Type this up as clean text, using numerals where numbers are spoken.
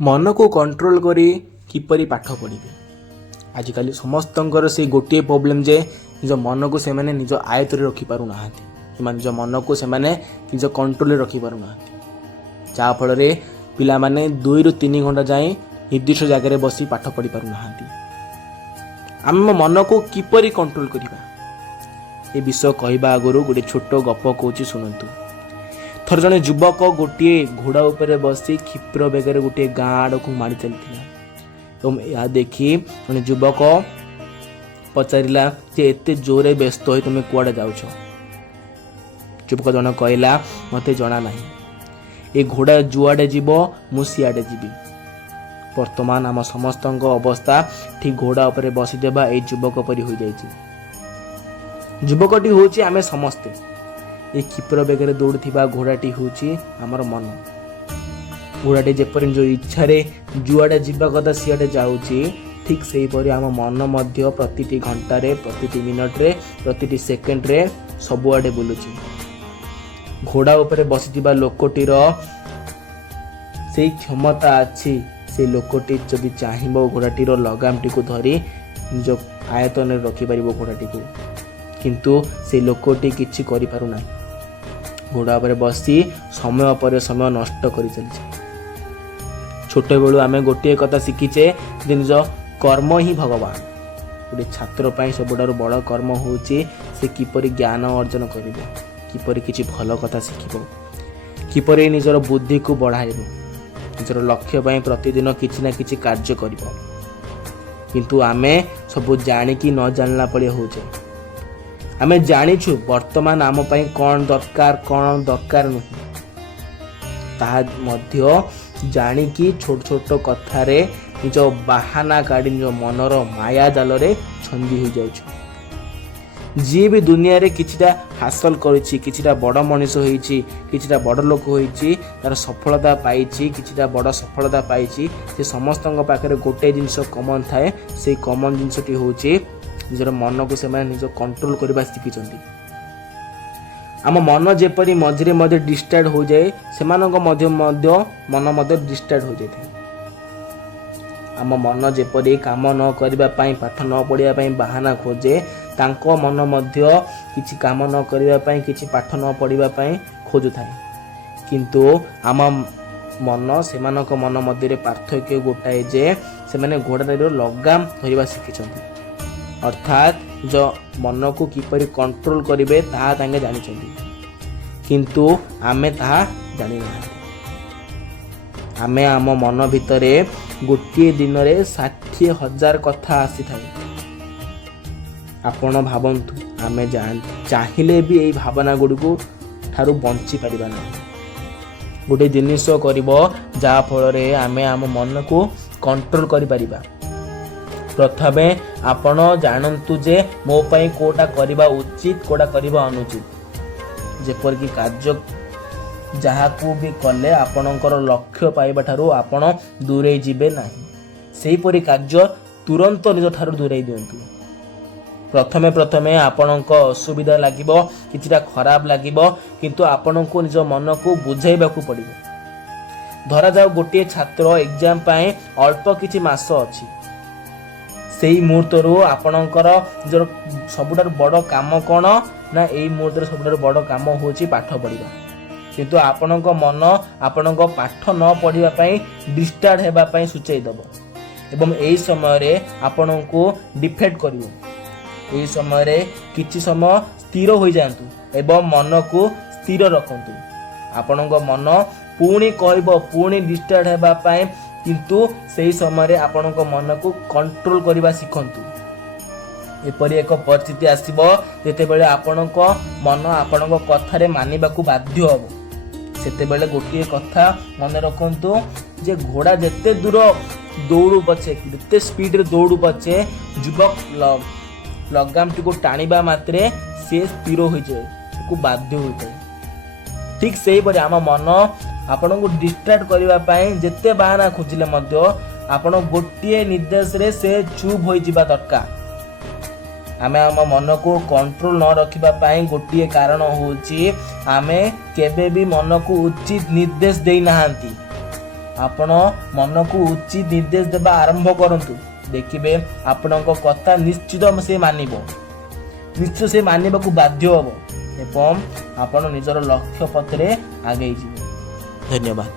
मन को कंट्रोल करी किपरि पाठ पढ़िबे। आजिकल समस्तंकर से गोटे प्रॉब्लम जे निज मन को से माने निज आयत रे रखि पारु नाहांती कि निज मन को से माने निज कंट्रोल रे रखि पारु नाहांती, जा फल रे पिला माने 2 ରୁ 3 घंटा जाए निर्दिष्ट जगह रे बसी पाठ पढ़ि पारु नाहांती। आम मन को किपरि कंट्रोल करिबा ए विषय कहबा आगुरु गोटे छोट गप कहूची सुनंतु। थर जने युवक गोटे घोड़ा उपर बसी क्षिप्र बेगर गोटे गाँ आड़ को माड़ी चलता एवं यह देखी जने युवक पचारिला जे एते जोरे व्यस्त हो तुम कुआडे जाउछ। युवक जन कहला मते जना नाही, ए घोड़ा जुआडे जीव मु सियाडे जीवी। वर्तमान आम समस्तंक अवस्था ठीक घोड़ा उपर बसी देबा ए युवक परि हो जाइछि। युवकटी होछि आमे समस्ते, ए क्षिप्र बेगर दौड़ुथिबा घोड़ाटी होछि हमर मन। घोड़ाटी जेपरि जो इच्छा रे जुआडे जीवा कथा सियाडे जाउछि, ठीक सेही परि आम मन मध्य प्रतिटी घंटा रे, प्रतिटी मिनट रे, प्रतिटी सेकेंड रे सबुआडे बुलुछि। घोड़ा ऊपर बसिथिबा लोकटीर सेही क्षमता अछि, से लोकटी जदि चाहिबो घोड़ाटीर लगामटी को धरी निज आयतन रे रखि परिबो घोड़ाटी को, किंतु से लोकटी किछि करि पारु नाही। घोड़ा पर बसी समय पर समय नष्ट कर चलছে। छोटे बेलू आम गोटे कथा शिखीचे जे निज कर्म ही भगवान। गोटे छात्र पाई सबुठारु बड़ कर्म होउची से किपरि ज्ञान अर्जन करिवो, किपरि किछि भल कथा शिखिबो, किपरि निजर बुद्धि को बढ़ाइबो, निजर लक्ष्य पाई प्रतिदिन किछि ना किछि कार्य करिवो। किंतु आमे सब जानिकी न जानला पड़े होउचे। आमे जानिछु वर्तमान आम पाई कौन दरकार नहीं, ताहा मध्य जानिकी छोट छोट कथारे निज बाहाना काढ़ी निज मनर माया जाल रे छंदी हो जाउछु। जी भी दुनिया रे किछिटा हासिल करिछि, किछिटा बड़ मनीष होईछि, किछिटा बड़ लोक होईछि, तार सफलता पाइछि, किछिटा बड़ सफलता पाइछि, से समस्तଙ୍କ पाखरे गोटे जिंस कॉमन थाए। से कॉमन जिंसटी होछि निजर मन को से निज कंट्रोल करबा शिखिछन्ति। आम मन जेपरी मझे मझे डिस्टर्ब हो जाए, सेमानक मध्य मन मध्य डिस्टर्ब हो जाए। आम मन जेपरी काम न करबा पई, पाठ न पढ़िया पई बहाना खोजे, तांको मन मध्य किछि काम न करबा पई, किछि पाठ न पढ़िबा पई खोजु थाए। किंतु आम मन सेमानक मन मध्य पार्थक्य गोटाए जे सेमाने घोड़ार लगाम धरिबा शिखिछन्ति। अर्थात जो मन को किपरि कंट्रोल करिवे ताहा तांगे जानिछन्ति, किंतु आमे ताहा जानि नाहांती। आमे आम मन भितरे गोटे दिन रे 60,000 कथा आसी थाए। आपण भाबंतु आमे चाहिले भी एई भावना गुडीको ठारू बंची परिबा नाही। गोटे जिनिस करिवो जा फल रे आमे आम मन को कंट्रोल करि परिबा। प्रथमे आपण जानतु जे मो पई कोटा करिबा उचित, कोटा करिबा अनुचित। जेपर कि कार्य जहा को भी कले आपणकर लक्ष्य पाइबा ठारू आपण दूरे जिबे नाही, सेही परि कार्य तुरंत निज ठारू दूरे दियंतु। प्रथमे आपणक असुविधा लागिबो, किछिटा खराब लागिबो, किंतु आपणको निज मन को बुझाइबाकू पड़िबो। धरा जाओ गोटे छात्र एग्जाम पाए अल्प किछि मास अछि, सेही मुहूर्तरू आपणकर जो सबुठार बड़ काम कौन ना, एई मुहूर्त सबुठार बड़ काम होची पाठ पढ़िबा। किंतु आपणक मन आपणक पाठ न पढ़िबा पई डिस्टर्ब हेबा पई सूचई दबो एवं एई समय रे आपणको डिफेक्ट करिवो। एई समय रे किछि समय स्थिर होई जांतु एवं मन को स्थिर रखंतु। आपणक मन पुणी कहबो, पुणी डिस्टर्ब हेबा पई, किंतु सही समय आपणक मन को कंट्रोल करबा शिखंतु। एपरि एक परिस्थिति आसीबो जेते बेले आपणक मन आपणक कथारे मानिबाकू बाध्य हबो। सेते बेले गोटिए कथा मन रखंतु जे घोड़ा जेते दूर दौड़ू पछे, जेते स्पीड रे दौड़ू पछे, युवक लगामटी को टाणिबा मात्रे से स्थिर हो जाए, को बाध्य हो जाए। ठीक सेही परि आम मन आपण को डिस्ट्रैक्ट करबा पई जेते बहाना खोजिले मध्य आपण गोटिए निर्देश रे से चुप होई जिबा दरकार। आमे आम मन को कंट्रोल न रखिबा पई गोटिए कारण होची आमे केबे भी मन को उचित निर्देश देई नाहांती। ଆପଣ ମନକୁ ଉଚିତ ନିର୍ଦ୍ଦେଶ ଦେବା ଆରମ୍ଭ କରନ୍ତୁ। ଦେଖିବେ ଆପଣଙ୍କ କଥା ନିଶ୍ଚିତ ସେ ମାନିବ, ନିଶ୍ଚୟ ସେ ମାନିବାକୁ ବାଧ୍ୟ ହେବ ଏବଂ ଆପଣ ନିଜର ଲକ୍ଷ୍ୟ ପଥରେ ଆଗେଇ ଯିବେ। ଧନ୍ୟବାଦ।